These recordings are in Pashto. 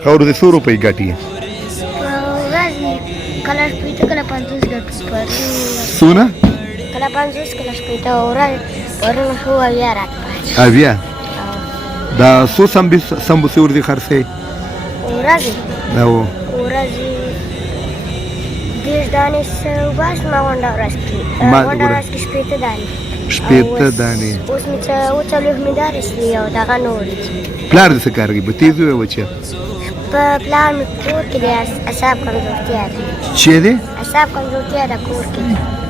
خاور د 100 روپۍ ګټي ورځي کله شپېته کله 50 ګټو سونه کله 50 کله شپېته ورځ پرون ښه اویا راته پاتې اویا دا څو سمبوسې ورځي خرڅې ورځي او ورځي 10 دانې وباس ما غونډه ورځ کې غونډه ورځ کې شپېته دانې دانې اوس مې څلوېښت مې دارېسلي او دغه نور پلار دې څه کار کوي بتیز وی وچه په پلار مې کور کې دی اعصاب کمزورتیا ده چې دی اعصاب کمزورتیا ده کور کې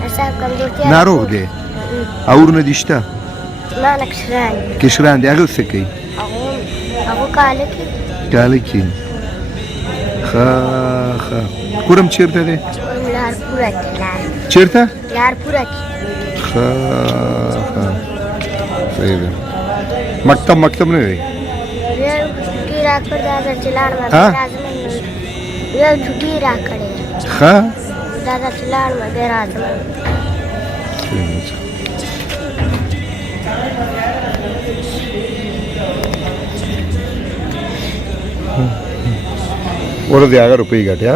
اعصاب کمزورتیا ناروغ دی اورونه دي شته ما نه کشران دي هغه څه کوي هغه کاله کې ښه کورم چیرته دی لارپوره کې چیرته لارپوره کې ښه صحیح ده مکتب نه دی راکړ دا چې لاړم یو چوټي راکړې ښه دا چې لاړم بیا راځم ورځې هغه روپۍ ګټې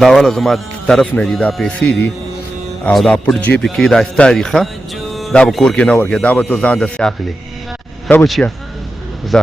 دا والا زما طرف نه دي دا پیسې دي او دا پټ جیب کې دا ستا دي ښه دا به کور کې نه ورکې دا به تو ځان دسې اخلې ښه بچیه ځه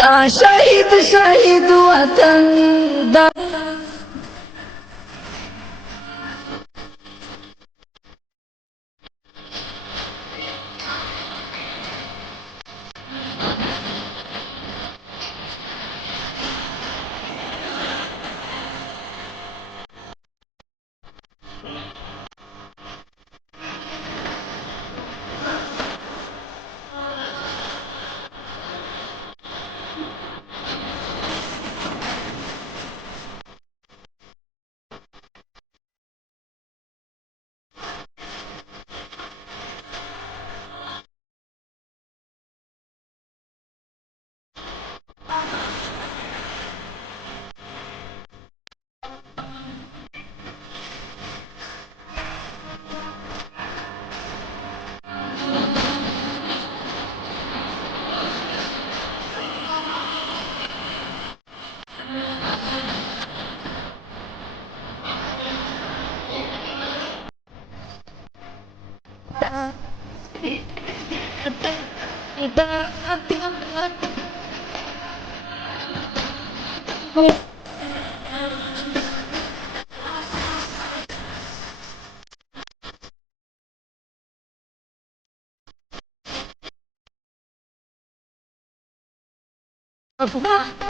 دا شهید وطن دا